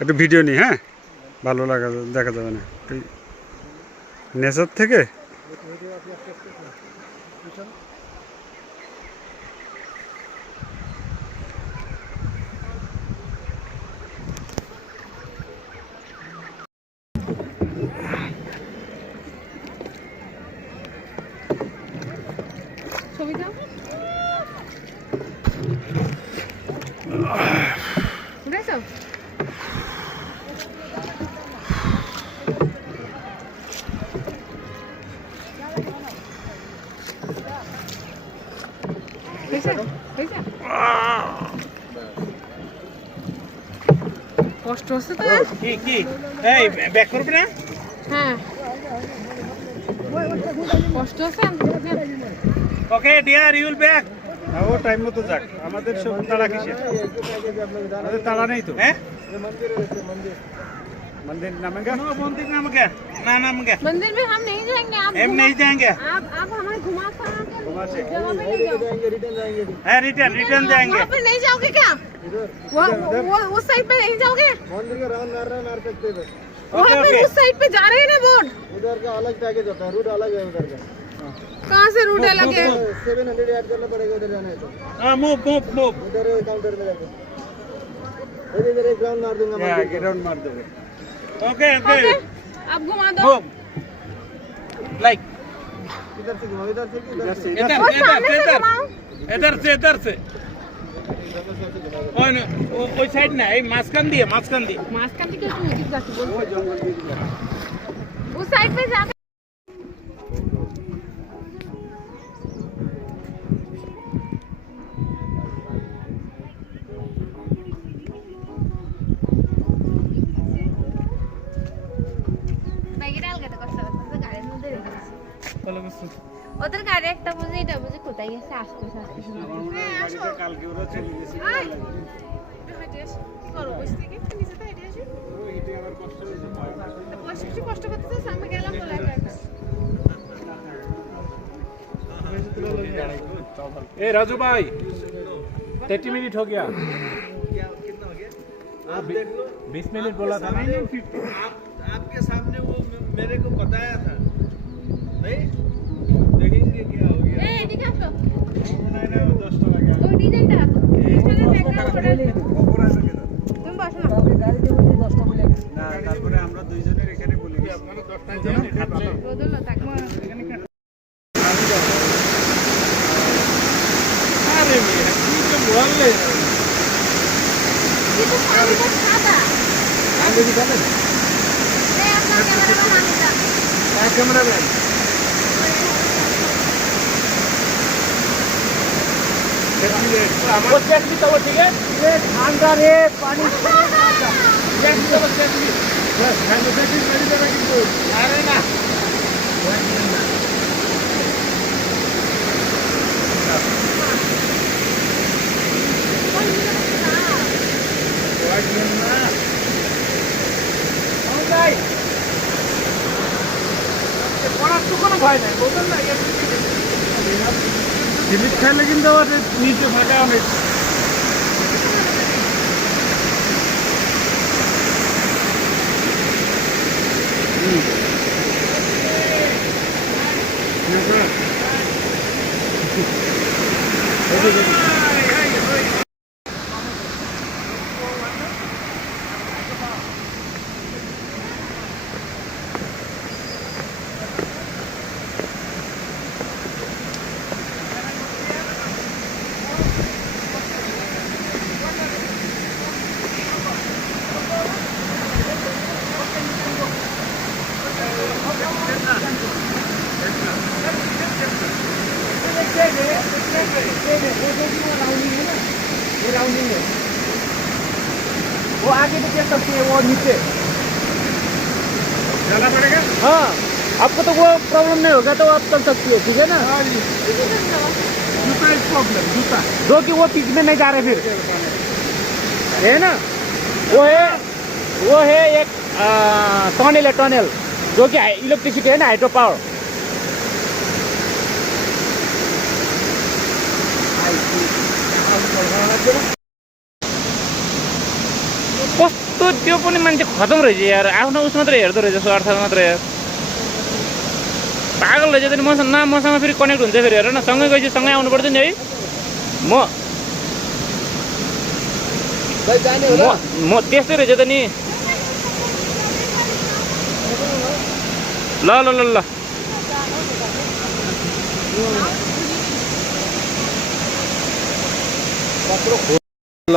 একটু ভিডিও নিই, হ্যাঁ, ভালো দেখা যাবে না নেচার থেকে। ছবিটা উঠেছো? কষ্ট হচ্ছে তো? কি এই ব্যাক করবে না? হ্যাঁ কষ্ট হচ্ছে। Okay dear you will back. ও টাইম মতো যাক, আমাদের সব তাড়া কিসের? আমাদের তাড়া নেই তো। हैं मंदिर नामेगा? नो मंदिर नाम क्या? ना नाम क्या? मंदिर में हम नहीं जाएंगे। आप हम नहीं जाएंगे। आप हमें घुमा जगह पे ले जाओ। है रिटर्न जाएंगे। वहाँ पे नहीं जाओगे क्या? वो उस साइड पे नहीं जाओगे? मंदिर का राउंड मार सकते हैं। वहाँ पे उस साइड पे जा रहे हैं ना बोर्ड। उधर का अलग पैकेज होता है, रूट अलग है उधर का। कहाँ से रूट अलग है? 700 ऐड करना पड़ेगा उधर जाना है तो। हां मूव उधर काउंटर में जाके इधर एक राउंड मार दूंगा। या ग्राउंड मार दोगे। ओके ओके आप घुमा दो। मूव लाइक इधर से घुमाओ, इधर से वो सामने से घुमाओ। इधर से ওই সাইড না, এই মাঝখান দিয়ে मास्क का भी क्या म्यूजिक जाती बोल। उस साइड पे जाके ব্যাগে ডাল কেটে কষ্ট করতে গাড়ির মধ্যে রেখে দিছি। ওদের গাড়ি একটা বুঝি এটা বুঝি কোথায় গেছে আসতে হ্যাঁ আসো কালকে ওরা চলে গেছে। কি করো বসে থেকে নিচে তো হেঁটে আসি। এটা আবার কষ্ট হয়েছে, বসে কষ্ট করতেছে আমি গেলাম বলে একা ए राजू भाई 30 मिनट हो गया। कितना हो गया? आप देख लो 20 मिनट बोला था ना। आपके सामने वो मेरे को बताया था नहीं, देखेंगे क्या हो गया। এই এদিকে আসো। 10 টাকা লাগে। ওই ডিজাইনটা রাখো। ডিজাইনটা দেখো করে খবর আছে কেন? তুমি বসো না। না, তারপরে আমরা দুইজনের এখানে বলে গেছি। বদল থাকো। अरे मेरा की तो बोल ले ये तो पानी का सादा। आगे दिखाते हैं ये अपना कैमरामैन आने का। कैमरा मैन वो चेक भी तो ठीक है। ये ठंडा रे पानी चेक भी तो चेक भी अरे ना কোনো ভয় নাই, বলতেন না জিনিস খাইলে কিন্তু আবার নিচে ফাঁকা অনেক। वो आगे भी चल सकती है, वो नीचे। जाना पड़ेगा। हाँ, आपको तो वो प्रॉब्लम नहीं होगा तो आप चल सकती है, ठीक है ना। जूता एक प्रॉब्लम, जूता जो कि वो पीछे में नहीं जा रहे फिर, है ना। वो है एक टनल है, टनल जो कि इलेक्ट्रिसिटी है ना, हाइड्रो पावर। कस्तो त्यो पनि मान्छे खतम रहेछ यार आफ्नो उस मात्रै हेर्दो रहेछ स्वार्थ मात्रै यार पागल रहेछ नि मसँग फेरि कनेक्ट हुन्छ फेरि हेर न सँगै गएपछि सँगै आउनु पर्छ नि है म त्यस्तै रहेछ त नि ल ल ल ल ल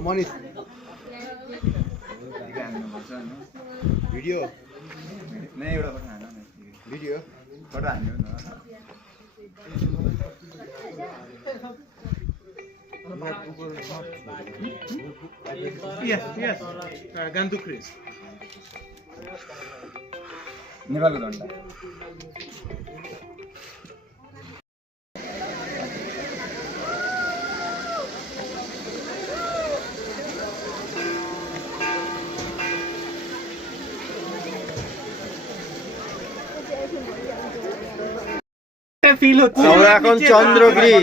मनिष भिडियो नै एउटा फोटो हाल्नु न भिडियो फोटो हाल्नु न Yes. Gandu Chris. नेपालको झन्डा আমরা এখন চন্দ্রগিরি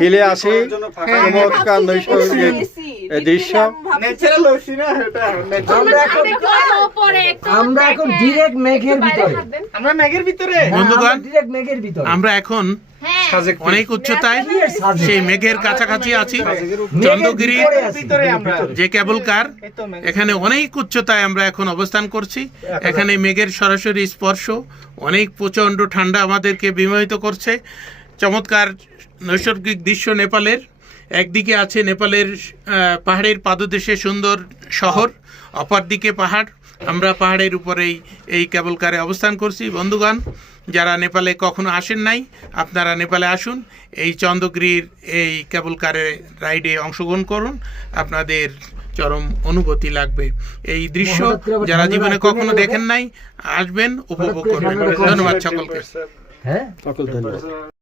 হিলে আসি চমৎকার নৈসর্গিক দৃশ্য ন্যাচারাল ওশি না এটা আমরা এখন ডিরেক্ট মেঘের ভিতরে আমরা ম্যাগের ভিতরে বন্ধুগণ ডিরেক্ট মেঘের ভিতরে আমরা এখন অনেক উচ্চতায় সেই মেঘের কাছাকাছি আছি চন্দ্রগিরির ভিতরে আমরা যে কেবল কার এখানে অনেক উচ্চতায় আমরা এখন অবস্থান করছি এখানে মেঘের সরাসরি স্পর্শ অনেক প্রচন্ড ঠান্ডা আমাদেরকে বিমোহিত করছে চমৎকার নৈসর্গিক দৃশ্য নেপালের একদিকে আছে নেপালের পাহাড়ের পাদদেশে সুন্দর শহর অপরদিকে পাহাড় আমরা পাহাড়ের উপরেই এই কেবল কারে অবস্থান করছি বন্ধুগণ যারা নেপালে কখনো আসেন নাই আপনারা নেপালে আসুন এই চন্দ্রগিরির এই কেবল কারে রাইডে অংশগ্রহণ করুন আপনাদের চরম অনুভূতি লাগবে এই দৃশ্য যারা জীবনে কখনো দেখেন নাই আসবেন উপভোগ করবেন ধন্যবাদ সকলকে হ্যাঁ সকল ধন্যবাদ